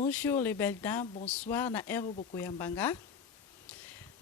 Bonjour les belles dames, bonsoir. Na ero boko yambanga.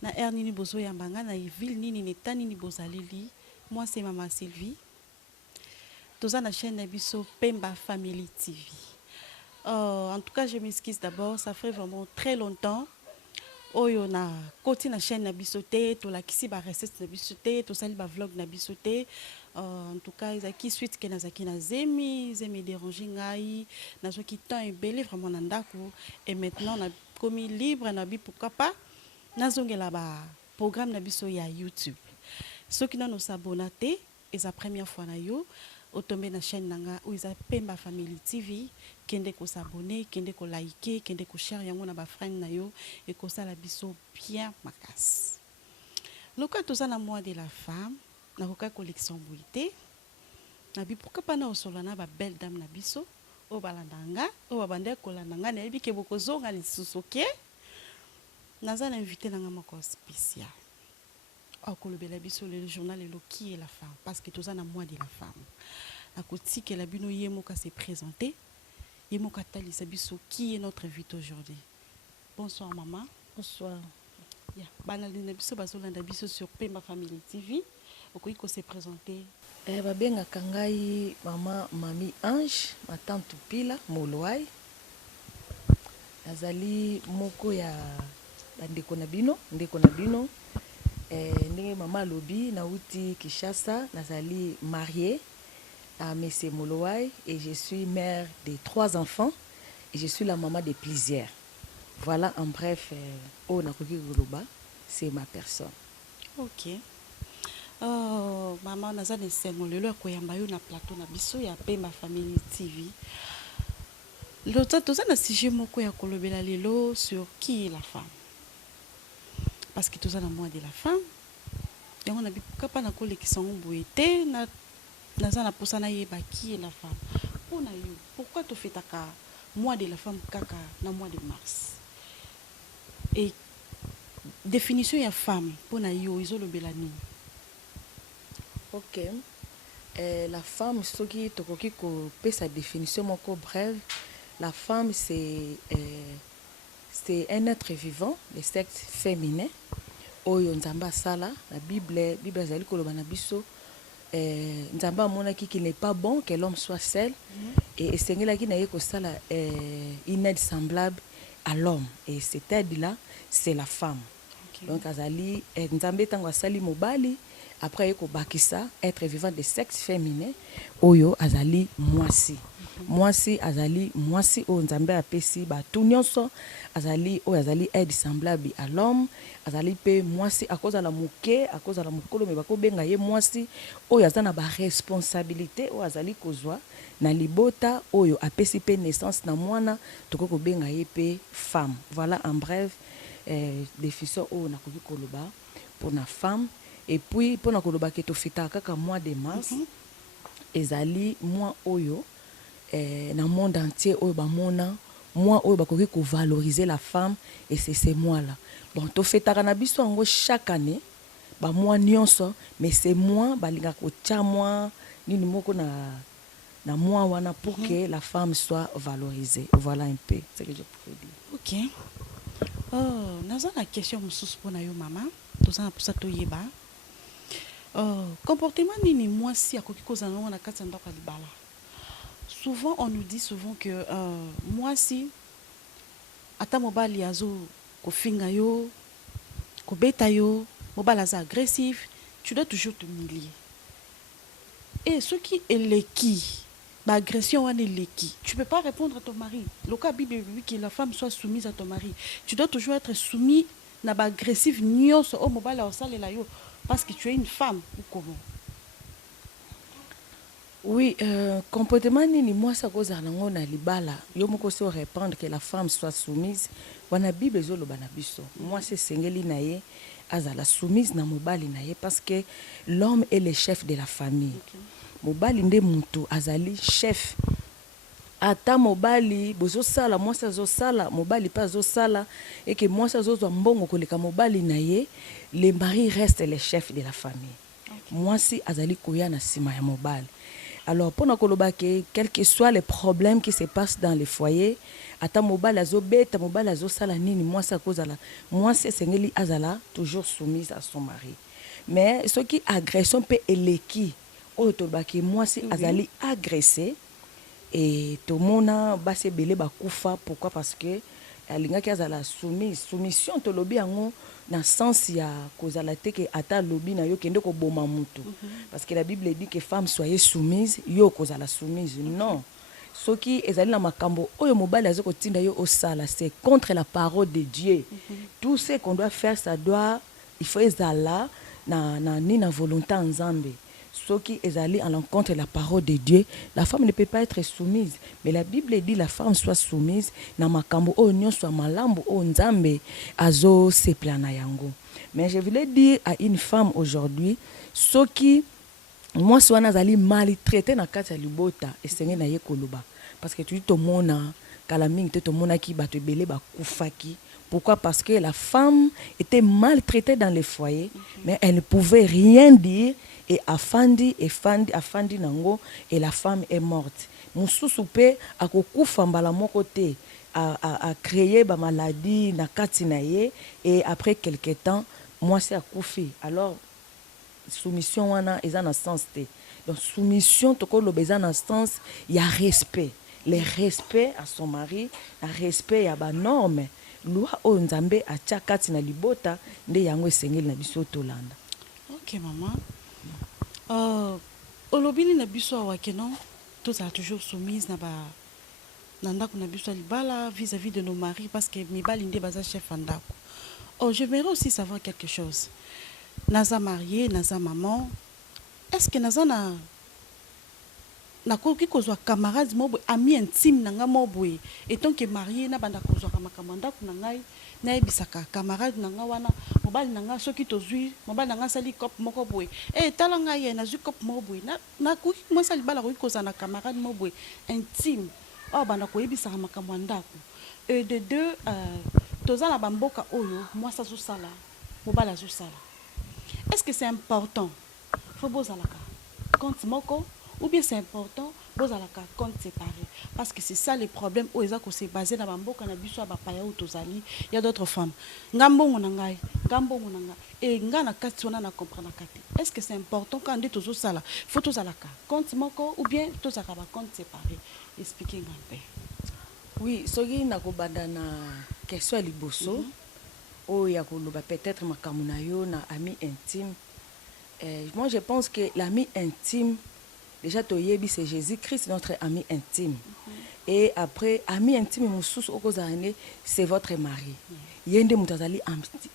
Na er nini bozo yambanga, na ville nini neta nini bozaleli. Moi c'est Maman Sylvie. Toza na chaîne Nabiso Pemba Family TV. En tout cas, je m'excuse d'abord, ça fait vraiment très longtemps. Oyo na koti na chaîne Nabiso te, to la kisi ba recette Nabiso te, to sali ba vlog Nabiso te. En tout cas, izaki suite ke nazaki na zemi déranger ngai, nazaki temps ebele vraiment na ndako et maintenant na komi libre na bi pourquoi pas nazongela ba programme Nabiso ya YouTube. Soki na no s'abonner te, et la première fois na yo otombe na chaîne nanga où ils Pemba Family TV, kende ko s'abonner, kende ko liker, kende ko share yango na ba friend na yo et ko sala biso bien makas. Loka toza na mois de la femme, na koka collection bouité. Na bi pourquoi pas na osolana ba belle dame na biso, o balandanga, o babande ko landanga na yebi ke boko zonga lisusoke. Naza na invité nanga moko spécial. Le journal est qui est la femme parce que tous en a mois de la femme. La côté que la bino yemoka s'est présenté, yemoka tali sabiso qui est notre invité aujourd'hui. Bonsoir maman. Bonsoir. Banal nabiso bazola nabiso sur Pemba Family TV. Okoiko s'est présenté. Babenga kangai maman Mami Ange, ma tante Pila Molwai. Azali moko ya ndeko na bino. Ndenge mama lobi na uti Kishasa, nazali mariée à Monsieur Molowai et je suis mère de 3 enfants et je suis la maman de plusieurs. Voilà en bref, Nakoki Goloba, c'est ma personne. Ok. Maman nazali sengolelo koyamba yo na plateau na biso ya Pemba Family TV. L'autre na sujet moko ya kolobela lelo sur qui est la femme. Parce que tous en mois de la femme et on a vu pourquoi pas qui sont boité na na posana yeba qui est la femme pour na yo pourquoi tu fais ta mois de la femme kaka na mois de mars et définition ya femme pour na yo izolo belani. Ok, la femme ce qui tokoki ko pe sa définition moko brève. La femme c'est un être vivant de sexe féminin. Oyo nzamba sala la Bible azali koloba na biso nzamba monaki qu'il n'est pas bon que l'homme soit seul et esengelaki na ye ko sala une aide semblable à l'homme et cette aide là c'est la femme. Okay. Donc azali nzambe tango asali mobali après ko bakisa être vivant de sexe féminin oyo azali mwasi. Mwasi azali mwasi o nzambe apesi ba tout nyonso azali o azali aide semblable à l'homme azali pe mwasi à cause de la muke à cause de la mukolo me bako benga ye mwasi o yazana ba responsabilité o azali kozwa na libota oyo apesi pe naissance na mwana toko benga ye pe femme. Voilà en bref définition o na koki koloba pour na femme et puis pour na koloba ke to fita kaka mois de mars ezali mois oyo dans le monde entier moi bakoki ko valoriser la femme et c'est ces mois là bon to fetaka na biso ngo chaque année ba mois nyonso mais c'est mois balinga ko tia mois nini moko na mois wana pour que la femme soit valorisée. Voilà un peu ce que je pourrais dire. Ok. Naza na question mususu pona yo maman toza na posa to yeba comportement nini mwasi akoki kozana na kati ya ndako libala. Souvent, on nous dit souvent que moi, si ata mobali azo ko finga yo, ko beta yo, mobali aza agressif, tu dois toujours te humilier. Et ce qui est l'équi, l'agression est l'équi. Tu ne peux pas répondre à ton mari. Le cas Bible dit que la femme soit soumise à ton mari. Tu dois toujours être soumis na ba agressif nyonso o mobali a osale la yo parce que tu es une femme ou comment. Oui, comportement nini moi ça cause nango na libala yo moko so répondre que la femme soit soumise wana Bible ezoloba na biso moi c'est sengeli na ye azala soumise na mobali na ye parce que l'homme est le chef de la famille. Okay. Mobali nde mutu azali chef ata mobali bozo sala moi ça zo sala mobali pas zo sala et que moi ça zo mbongo koleka mobali na ye le mari reste le chef de la famille. Okay. Moi si azali koya na sima ya mobali. Alors, pour nous, quels que soient les problèmes qui se passent dans les foyers, ata mobali azobeta mobali azosala nini mwasi akozala mwasi esengeli azala toujours soumise à son mari. Mais soki agression mpe eleki oyo tolobaki mwasi azali agressé et tomona basi ebele bakufa. Pourquoi? Parce que alingaki azala soumise. Soumission tolobi yango na sens ya kozala te ke ata lobi na yo kende koboma mutu. Parce que la Bible dit que femme soyez soumise, yo kozala soumise. Non. Soki ezali na makambo oyo mobali azo kotinda yo osala, c'est contre la parole de Dieu. Tout ce qu'on doit faire, ça doit, il faut ezala na volonté en Nzambe. Ceux qui est allé à l'encontre de la parole de Dieu, la femme ne peut pas être soumise. Mais la Bible dit la femme soit soumise. Na makambo o nyon soit malambo o nzambe azo se plana yango. Mais je voulais dire à une femme aujourd'hui, ceux qui moi soit nazali maltraité na kati ya libota esenge na ye koloba. Parce que tu dis to mona kalaming te to mona ki bato ebele ba kufaki. Pourquoi? Parce que la femme était maltraitée dans les foyers, mais elle ne pouvait rien dire. Et afandi nango, et la femme est morte. Mususu pe akokufa mbala moko te a créé ba maladie na kati na ye, et après quelque temps moi c'est akufi. Alors soumission wana eza na sens te. Donc soumission toko lo beza na sens ya respect, le respect à son mari, le respect ya ba norme. Loi o nzambe atia kati na libota nde yango esengeli na biso tolanda. OK maman. Olobini na biso awake non, tous a toujours soumise na ba ndako na biso libala vis-à-vis de nos maris parce que mibali nde baza chef ndako. Oh, j'aimerais aussi savoir quelque chose. Naza marié, naza maman. Est-ce que naza na koki kozwa camarade mobo ami intime nanga mobo étant que marié na banda kozwa makamanda ku nangai na ebisaka camarade nanga wana mobali nanga soki tozui mobali nanga sali cop moko boy tala ngai na zu cop moko boy na koki mo sali bala koki kozwa na camarade mobo intime o banda ko ebisaka makamanda ku et de deux toza na bamboka oyo moi ça zo sala mobali azo sala. Est-ce que c'est important faut bozalaka compte moko ou bien c'est important vous allez compte séparé parce que c'est ça le problème où ils ont se basé dans bamboka na biso ba paya ou tozali il y a d'autres femmes ngambongo na ngai et ngana kati wana na comprendre kati. Est-ce que c'est important quand on tozo sala faut tozalaka compte moko ou bien tozaka ba compte séparé? Expliquez un peu. Oui, soki na kobanda na question liboso o ya koloba peut-être makamuna yo na ami intime. Moi je pense que l'ami intime déjà toyebi c'est Jésus-Christ notre ami intime. Et après ami intime mususu okozane c'est votre mari. Yende mutazali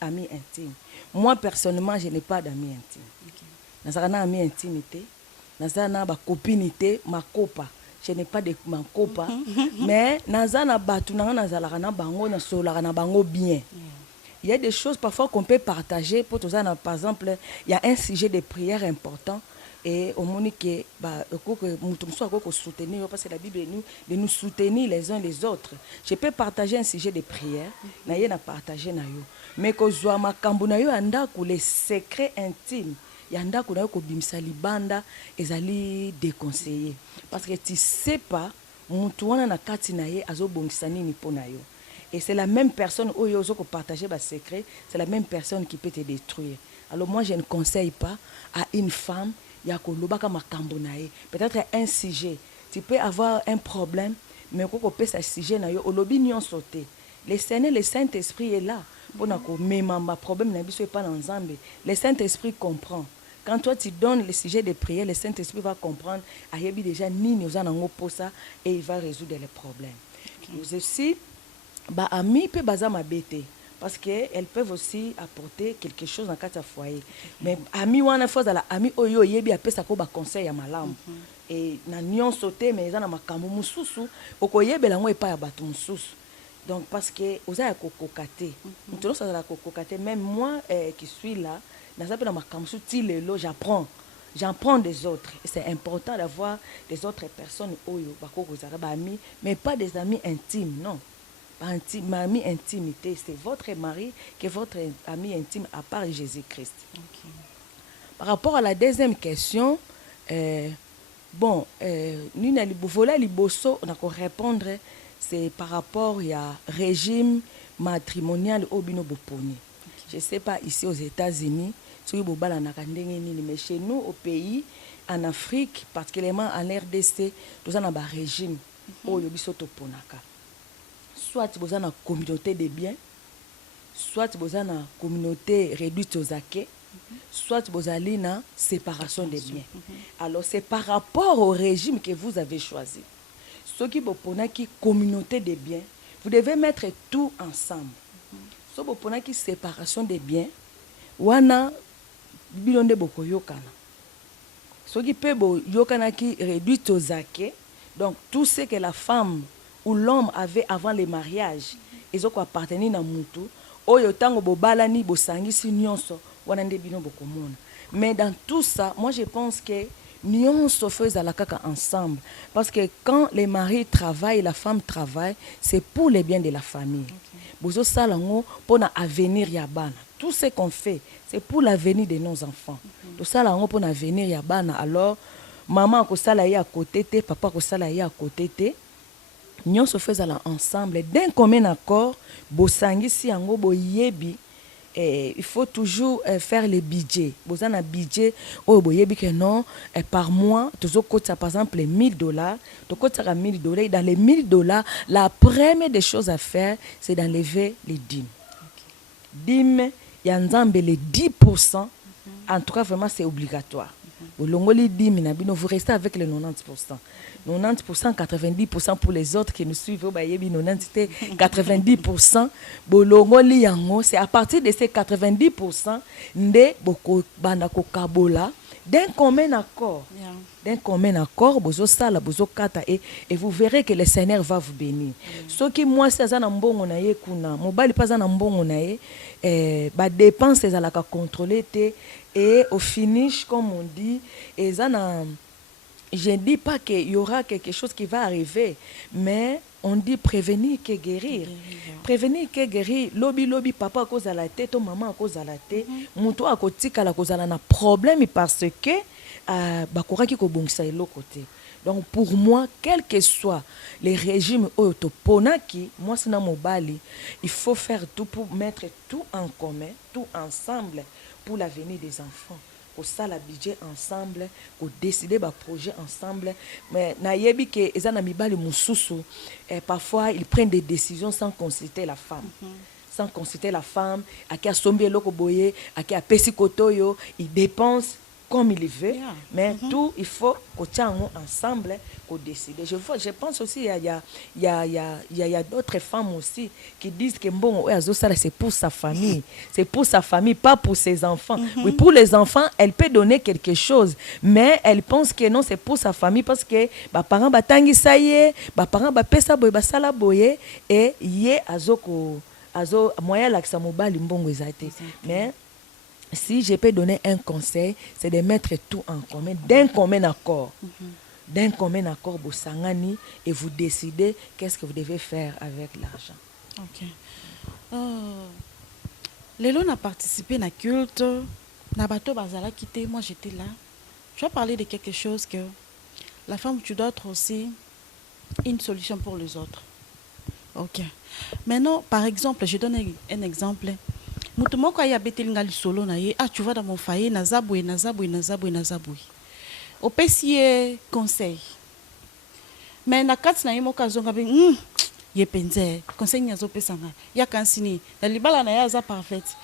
ami intime. Moi personnellement je n'ai pas d'ami intime. Nazaka na ami intimité, nazaka na ba copinité, ma copa. Je n'ai pas de ma copa, mais nazaka na batu nazalaka na bango na solaka na bango bien. Il y a des choses parfois qu'on peut partager pour tous. Par exemple, il y a un sujet de prière important et au moment que nous soutenir parce que la Bible nous de nous soutenir les uns les autres. Je peux partager un sujet de prière, na ye na partager na yo. Mais que zo makambo na yo andako les secrets intimes, yandako na yo ko bimisa libanda ezali déconseillé parce que tu sais pas mutu wana na kati na ye azobongisa nini pona yo. Et c'est la même personne où il faut partager des secrets, c'est la même personne qui peut te détruire. Alors moi, je ne conseille pas à une femme, peut-être un sujet. Tu peux avoir un problème, mais quand on peut ce sujet, le Seigneur, le Saint-Esprit est là. Mais ma problème n'est pas dans Zambé. Le Saint-Esprit comprend. Quand toi tu donnes le sujet de prière, le Saint-Esprit va comprendre. Déjà, et il va résoudre les problèmes. Nous aussi, bah amis peut baza mabete parce que elles peuvent aussi apporter quelque chose dans quatre foyer. Mais amis wana fois la ami oyo yebi apesa ko ba conseil ya malamu et na nion sauter mais na makambo mususu okoyebela ngo epa ya bato mususu. Donc parce que oza ya kokokate mutono ça la kokokate même moi qui suis là na zape na makambo suti lelo j'apprends des autres et c'est important d'avoir des autres personnes oyo bakoko za ba amis mais pas des amis intimes non. Ma amie intimité, c'est votre mari qui est votre ami intime à part Jésus-Christ. Okay. Par rapport à la deuxième question, bon, nous na liboso, on a répondre c'est par rapport à régime matrimonial au bino boponi. Je ne sais pas ici aux États-Unis, mais chez nous, au pays, en Afrique, particulièrement en RDC, nous avons un régime où il y a soit vous avez une communauté de biens, soit vous avez une communauté réduite aux acquis, soit vous avez une séparation des biens. Alors c'est par rapport au régime que vous avez choisi. Ce qui vous prenez qui communauté des biens, vous devez mettre tout ensemble. Ce qui vous prenez qui séparation des biens, wana bilonde boko yokana. Ce qui peut yokana qui réduit aux acquis, donc tout ce que la femme ou l'homme avait avant le mariage, ils ont appartenu à mutu, oyo tango bobalani bosangisi nyonso wana nde bino bokomona. Mais dans tout ça, moi je pense que nyonso faisait la kaka ensemble, parce que quand les maris travaillent, la femme travaille, c'est pour le bien de la famille. Bozo salango pour l'avenir yabana. Tout ce qu'on fait, c'est pour l'avenir de nos enfants. Tout ça là pour l'avenir yabana. Alors maman ko sala ya à côté te, papa ko sala ya à côté te. Nous se faisons ensemble d'un commun accord. Bosangisi yango boyebi. Il faut toujours faire le budget. Bosan un budget oh boyebi que non par mois toujours coûte par exemple les $1000. Tu coûte ça $1000. Dans les $1000, la première des choses à faire c'est d'enlever les dîmes. Dîmes y a les 10%. En tout cas vraiment c'est obligatoire. Vous restez avec les 90%. 90%, 90% pour les autres qui nous suivent. 90%. C'est à partir de ces 90% d'un commun accord. D'un commun accord, et vous verrez que le Seigneur va vous bénir. Ce qui moi, c'est un bon mobile pas un bon dépenses c'est à contrôler et au finish comme on dit je ne dis pas qu'il y aura quelque chose qui va arriver, mais on dit prévenir que guérir. Prévenir que guérir. Lobby, papa à cause de la tête, maman à cause de la tête, mon toit à côté à cause de la problème parce que donc pour moi, quel que soit les régimes autoponaki, moi c'est dans mon bali, il faut faire tout pour mettre tout en commun, tout ensemble pour l'avenir des enfants. Au ça la budget ensemble, au décider des projets ensemble. Mais nayebi que ezana mibali mususu, parfois ils prennent des décisions sans consulter la femme. Sans consulter la femme, à qui a sombé loko boye, à qui a pesi kotoyo, ils dépensent comme il veut, mais tout il faut qu'on tient ensemble qu'on décide. Je pense aussi il y a d'autres femmes aussi qui disent que bon c'est pour sa famille, c'est pour sa famille, pas pour ses enfants. Oui, pour les enfants, elle peut donner quelque chose, mais elle pense que non, c'est pour sa famille parce que bah parents batangi ça y est, bah parents ba pesa boy ba sala boye et yé azo moyen l'accès mobile mbongo ezate. Mais si je peux donner un conseil, c'est de mettre tout en commun, d'un commun accord. D'un commun accord, vous sangani et vous décidez qu'est-ce que vous devez faire avec l'argent. Ok. Lélo a participé à la culte, Nabato Bazala quitté, moi j'étais là. Je vais parler de quelque chose que la femme, tu dois être aussi une solution pour les autres. Ok. Maintenant, par exemple, je donne un exemple. Mutumo kwa ya betelinga lisolo na ye, tu vas dans mon foyer, nazaboui. Opesi conseil. Mais na kati na ye moka zonga be, ye penze, conseil nyazo pesanga. Ya kansini, na libala na ya za parfait.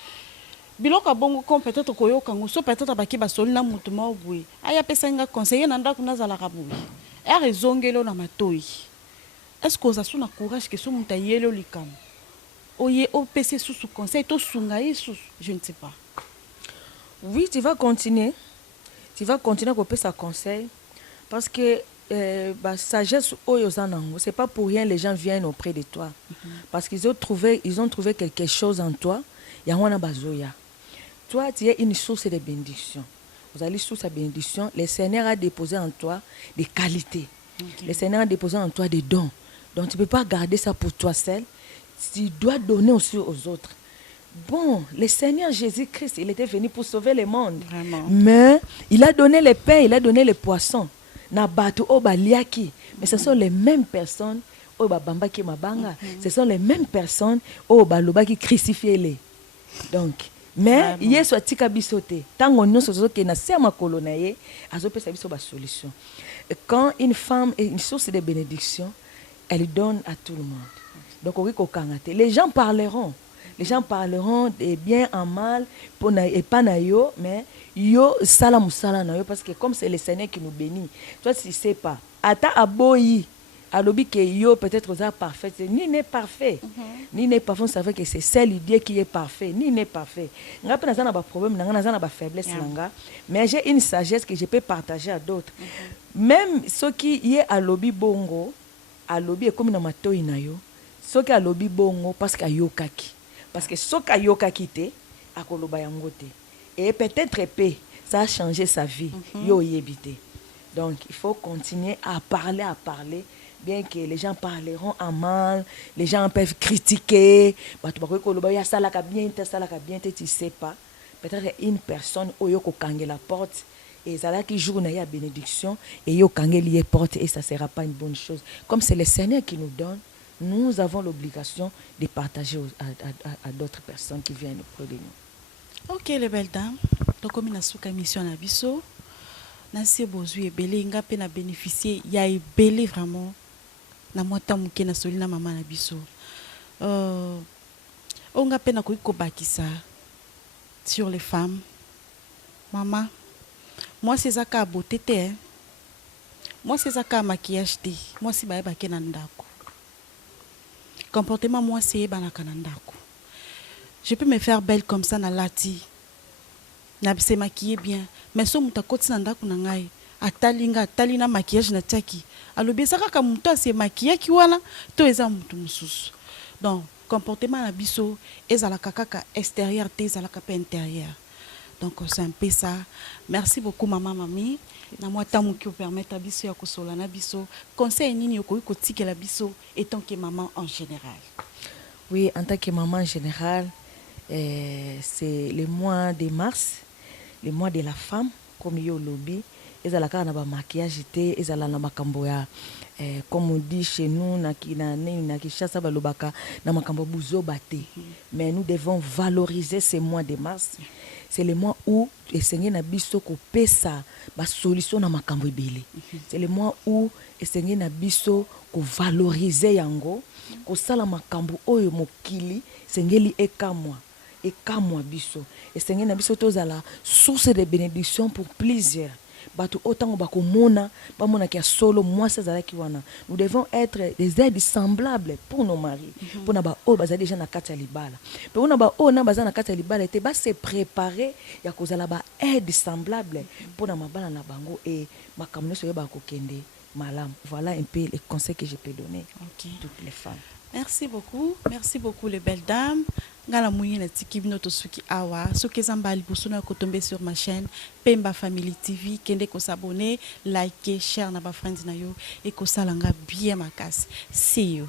Biloko bongo comme peut-être koyoka ngoso peut-être baki basoli na mutumo boui. Aya pesanga conseiller na ndako na zala kaboui. E rezongelo na matoi. Est-ce que vous avez le courage que ce soit yelo likam? Oye au PC sous conseil to sungaï sous je ne sais pas. Oui, tu vas continuer. Tu vas continuer à couper sa conseil parce que sagesse oyozanango, c'est pas pour rien les gens viennent auprès de toi. Parce qu'ils ont trouvé quelque chose en toi, yangwana bazoya. Toi, tu es une source de bénédiction. Vous allez source de bénédiction, le Seigneur a déposé en toi des qualités. Le Seigneur a déposé en toi des dons. Donc tu ne peux pas garder ça pour toi seul. Tu dois donner aussi aux autres. Bon, le Seigneur Jésus-Christ, il était venu pour sauver le monde. Vraiment. Mais il a donné les pains, il a donné les poissons. Mais ce sont les mêmes personnes oyo babambaki mabanga ce sont les mêmes personnes oyo balobaki crucifier-les. Donc mais yesu atika biso te ntango nyonso tozokende na se ya makolo na ye azopesa biso basolution. Quand une femme est une source de bénédiction, elle donne à tout le monde. Donc les gens parleront. Les gens parleront de bien en mal et pas na yo, mais yo sala musala na yo, parce que comme c'est le Seigneur qui nous bénit, toi tu sais pas. Ata aboyi alobi que yo peut-être aux parfait, ni n'est parfait. Ni n'est parfait, c'est vrai que c'est seul Dieu qui est parfait, ni n'est parfait. Nga pas na ba problème, na ba faiblesse nanga, mais j'ai une sagesse que je peux partager à d'autres. Même ceux qui y alobi bongo, alobi comme na matoi na yo, ceux qui alobi bongo parce que ayokaki. Parce que ce qu'a yokaki te akoloba yango te. Et peut-être ça a changé sa vie. Yo yebite. Donc il faut continuer à parler, bien que les gens parleront en mal, les gens peuvent critiquer, tu sais pas. Peut-être une personne oyo ko kange la porte et ça là qui joue na ya bénédiction et yo kange lié porte et ça sera pas une bonne chose. Comme c'est le Seigneur qui nous donne, nous avons l'obligation de partager à d'autres personnes qui viennent auprès de nous. Ok, les belles dames. Donc, comme nous avons mission à Bisso, nous avons besoin de belé, nous avons bénéficié, il y a belé vraiment. Nous avons besoin de solina maman à Bisso. On a besoin de ça sur les femmes. Maman, moi c'est ça qui a beauté. Moi c'est ça qui a maquillage. Moi c'est ça qui a nandako. Comportement moi c'est banakanandako. Je peux me faire belle comme ça na lati. Na se maquiller bien, mais so muta koti nandako na ngai. Atali na maquillage na taki. Alobi saka ka muta se maquiller ki wana to eza mutu mususu. Donc comportement na biso ezalaka kaka extérieur te ezalaka pe intérieur. Donc c'est un peu ça. Merci beaucoup maman mami. Na moi tamu qui permettre à biso ya kosola na biso. Conseil nini yokoyi kotikela biso étant que maman en général. Oui, en tant que maman en général, c'est le mois de mars, le mois de la femme, comme yo lobby. Ezalaka na ba maquillage te, ezala na makambo ya comme on dit chez nous na Kinshasa balobaka na makambo buzo bate. Mais nous devons valoriser ce mois de mars. C'est le mois où Seigneur na biso ko pesa ba solution na makambo ebele. C'est le mois où Seigneur na biso ko valoriser yango, ko sala makambo oyo mokili Seigneur ekamwa biso. Et Seigneur na biso tozala source de bénédiction pour plusieurs. Batu autant bakomona bamona kia solo moi ça ki wana. Nous devons être des aides semblables pour nos maris. Pour na ba o baza déjà na kati ya libala. Pour na ba o na baza na kati ya libala te ba se préparer ya kozala ba aide semblable pour na mabala na bango et makamno so ba kokende malam. Voilà un peu les conseils que je peux donner à toutes les femmes. Merci beaucoup les belles dames. Ngala mouye na tikibino to suki awa, soki zambali busuna ko tomber sur ma chaîne Pemba Family TV, kende ko s'abonner, liker, share na ba friends na yo et ko salanga bien makasi. See you.